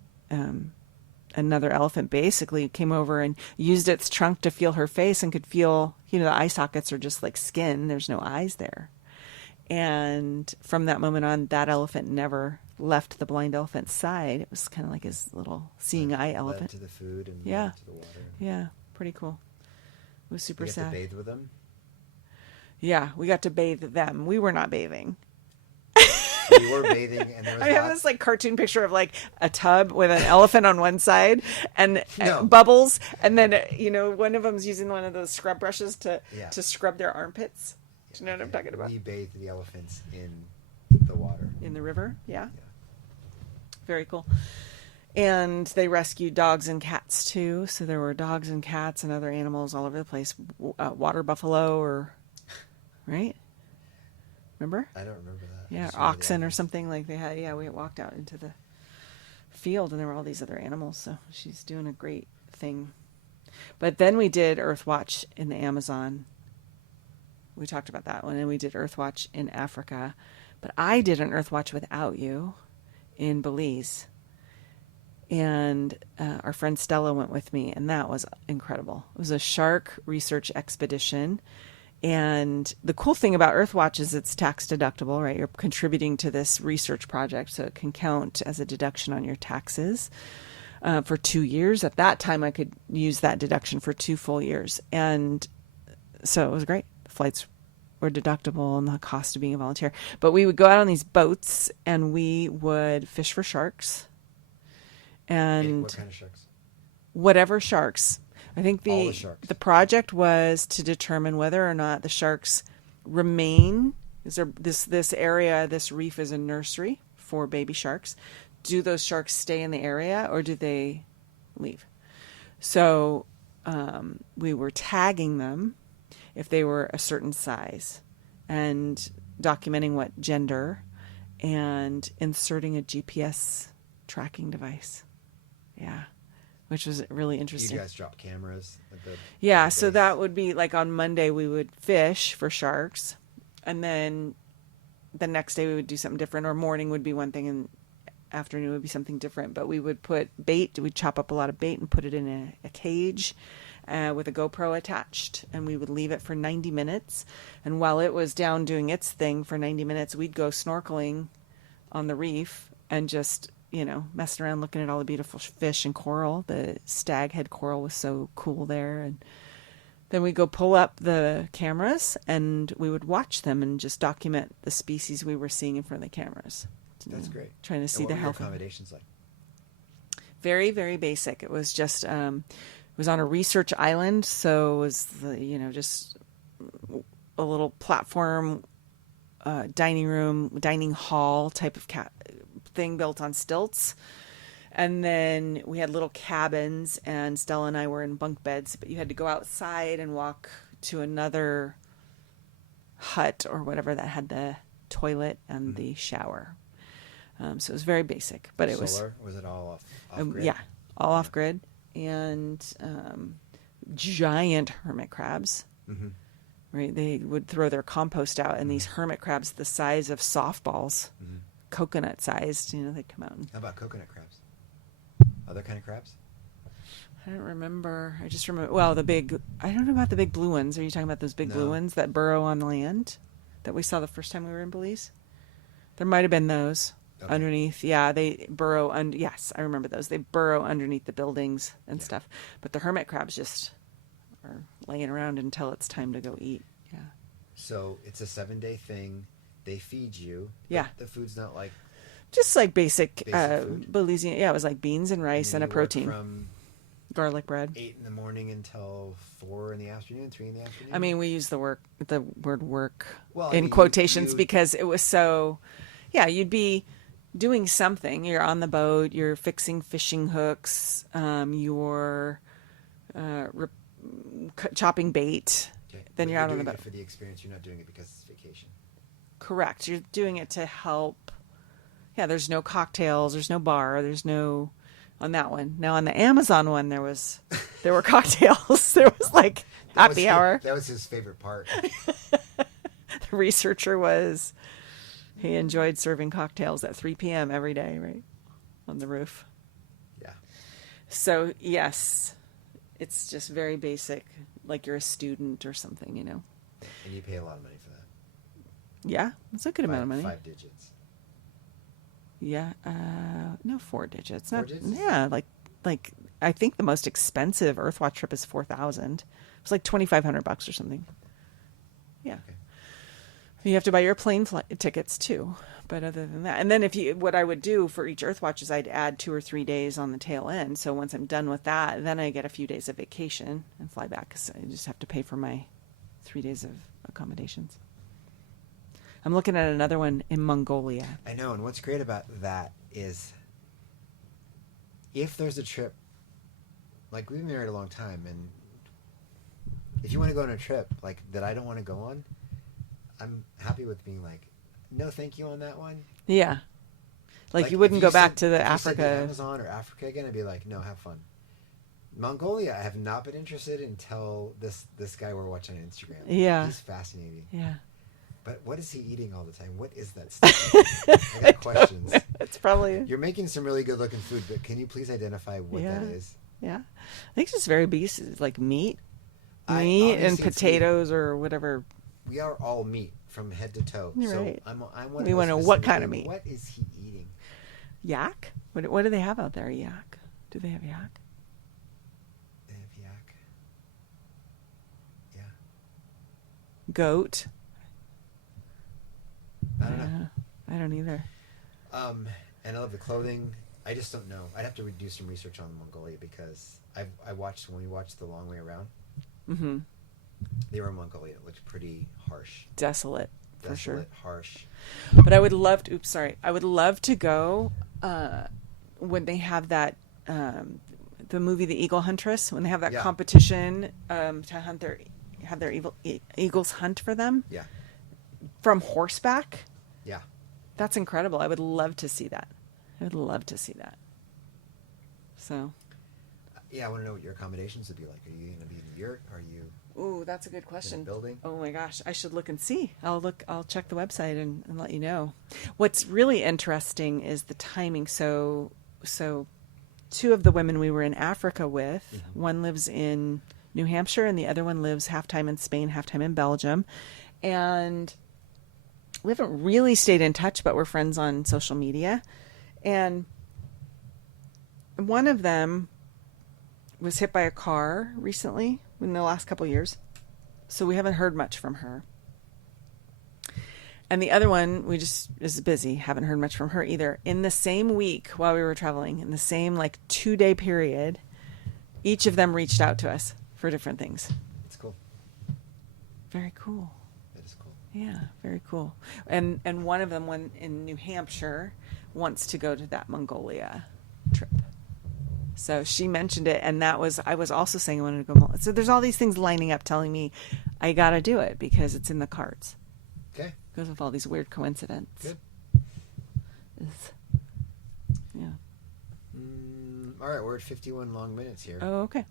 another elephant basically came over and used its trunk to feel her face and could feel, the eye sockets are just like skin. There's no eyes there. And from that moment on, that elephant never left the blind elephant's side. It was kind of like his little seeing eye elephant. Led to the food and led to the water. Yeah, pretty cool. It was super sad. Did you get to bathe with them? Yeah, we got to bathe them. We were not bathing. We were bathing, and there was I have this like cartoon picture of like a tub with an elephant on one side and bubbles, and then one of them's using one of those scrub brushes to scrub their armpits. Do you know what I'm talking about? We bathed the elephants in the water. In the river, yeah. Very cool. And they rescued dogs and cats too. So there were dogs and cats and other animals all over the place. Water buffalo right? Remember? I don't remember that. Yeah, oxen or something like they had. Yeah, we walked out into the field and there were all these other animals. So she's doing a great thing. But then we did Earthwatch in the Amazon. We talked about that one. And we did Earthwatch in Africa. But I did an Earthwatch without you in Belize. And our friend Stella went with me. And that was incredible. It was a shark research expedition. And the cool thing about Earthwatch is it's tax deductible, right? You're contributing to this research project, so it can count as a deduction on your taxes for 2 years. At that time, I could use that deduction for 2 full years. And so it was great. The flights were deductible and the cost of being a volunteer. But we would go out on these boats and we would fish for sharks. And what kind of sharks? Whatever sharks. I think the project was to determine whether or not the sharks remain. Is there this area, this reef is a nursery for baby sharks. Do those sharks stay in the area or do they leave? So we were tagging them if they were a certain size and documenting what gender and inserting a GPS tracking device. Yeah. Which was really interesting. You guys drop cameras at the base. So that would be like on Monday we would fish for sharks, and then the next day we would do something different, or morning would be one thing and afternoon would be something different. But we would put bait, we'd chop up a lot of bait and put it in a cage with a GoPro attached, and we would leave it for 90 minutes. And while it was down doing its thing for 90 minutes, we'd go snorkeling on the reef and just messing around looking at all the beautiful fish and coral. The staghead coral was so cool there. And then we go pull up the cameras and we would watch them and just document the species we were seeing in front of the cameras. That's great. Trying to see the health. What were your accommodations like? Very, very basic. It was just, it was on a research island. So it was, just a little platform, dining hall type of thing built on stilts. And then we had little cabins and Stella and I were in bunk beds, but you had to go outside and walk to another hut or whatever that had the toilet and the shower. So it was very basic, but Was it all off grid? Yeah, all off grid, and giant hermit crabs. Mm-hmm. Right, they would throw their compost out, and these hermit crabs, the size of softballs, coconut sized, they'd come out. How about coconut crabs? Other kind of crabs? I don't remember. I just remember. Well, I don't know about the big blue ones. Are you talking about those big blue ones that burrow on land that we saw the first time we were in Belize? There might have been those. Okay. Underneath, yeah, they burrow yes, I remember those. They burrow underneath the buildings and stuff. But the hermit crabs just are laying around until it's time to go eat. Yeah. So it's a 7-day thing. They feed you. Yeah. The food's not like just like basic food? Belizean. Yeah, it was like beans and rice and a protein. From garlic bread. 8 in the morning until 4 in the afternoon, 3 in the afternoon. I mean, we use the word work well, in quotations because it was so. Yeah, you'd be doing something. You're on the boat. You're fixing fishing hooks. You're chopping bait. Okay. Then you're out on the boat. For the experience, you're not doing it because it's vacation. Correct. You're doing it to help. Yeah, there's no cocktails. There's no bar. There's no on that one. Now on the Amazon one, there were cocktails. There was like happy hour. That was his favorite part. The researcher he enjoyed serving cocktails at 3 p.m. every day, right? On the roof. Yeah. So, yes, it's just very basic, like you're a student or something, And you pay a lot of money for that. Yeah, it's a good amount of money. 5 digits. Yeah. No, 4 digits. 4 digits? Yeah, like I think the most expensive Earthwatch trip is $4,000. It's like $2,500 or something. Yeah. Okay. You have to buy your plane flight tickets too. But other than that, and then what I would do for each Earthwatch is I'd add 2 or 3 days on the tail end. So once I'm done with that, then I get a few days of vacation and fly back because I just have to pay for my 3 days of accommodations. I'm looking at another one in Mongolia. I know, and what's great about that is if there's a trip, like we've been married a long time, and if you want to go on a trip like that I don't want to go on, I'm happy with being like, no, thank you on that one. Yeah. Like you wouldn't go back to the if Africa. You said Amazon or Africa again, I'd be like, no, have fun. Mongolia, I have not been interested until this guy we're watching on Instagram. Yeah. He's fascinating. Yeah. But what is he eating all the time? What is that stuff? I got questions. It's probably... You're making some really good looking food, but can you please identify what that is? Yeah. I think it's just very basic, like meat. Meat And potatoes or whatever. We are all meat from head to toe. Right. So I want to know what kind of meat. What is he eating? Yak? What do they have out there? Yak? Do they have yak? They have yak. Yeah. Goat? I don't know. I don't either. And I love the clothing. I just don't know. I'd have to do some research on Mongolia because I watched when we watched The Long Way Around. Mm-hmm. They were in Mongolia. It looked pretty harsh. Desolate, for sure. Harsh. But I would love to. I would love to go when they have that the movie The Eagle Huntress, when they have that competition to hunt their eagles hunt for them. Yeah. From horseback. Yeah. That's incredible. I would love to see that. So. Yeah, I want to know what your accommodations would be like. Are you going to be in a yurt? Are you? Ooh, that's a good question. In a building? Oh my gosh, I should look and see. I'll check the website and let you know. What's really interesting is the timing. So 2 of the women we were in Africa with, one lives in New Hampshire and the other one lives half-time in Spain, half-time in Belgium. And we haven't really stayed in touch, but we're friends on social media. And one of them was hit by a car recently in the last couple of years. So we haven't heard much from her. And the other one, we just is busy. Haven't heard much from her either. In the same week while we were traveling, in the same 2-day period, each of them reached out to us for different things. That's cool. Very cool. That is cool. Yeah, very cool. And one of them, one in New Hampshire, wants to go to that Mongolia trip. So she mentioned it, and I was also saying I wanted to go. So there's all these things lining up telling me I got to do it because it's in the cards. Okay. Because of all these weird coincidences. Good. Yeah. All right, we're at 51 long minutes here. Oh, okay.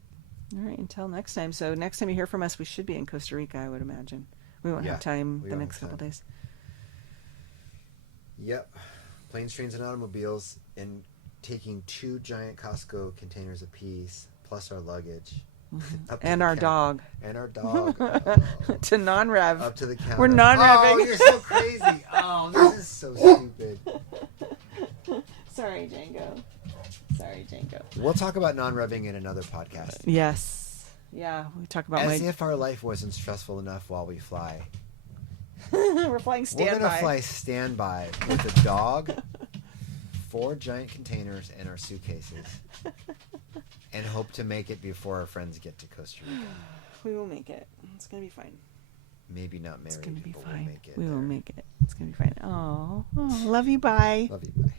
All right, until next time. So next time you hear from us, we should be in Costa Rica, I would imagine. We won't have time the next couple days. Yep. Planes, trains, and automobiles, and taking 2 giant Costco containers apiece, plus our luggage. And our dog. And our dog. To non-rev. Up to the counter. We're non-revving. Oh, you're so crazy. Oh, this is so stupid. Sorry, Django. We'll talk about non-revving in another podcast. Yes. Yeah, we talk about As if our life wasn't stressful enough while we fly. We're flying standby. We're going to fly standby with a dog, 4 giant containers, and our suitcases. And hope to make it before our friends get to Costa Rica. We will make it. It's going to be fine. Maybe not married. It's going to be fine. We'll make it. We will make it. It's going to be fine. Oh, love you. Bye. Love you. Bye.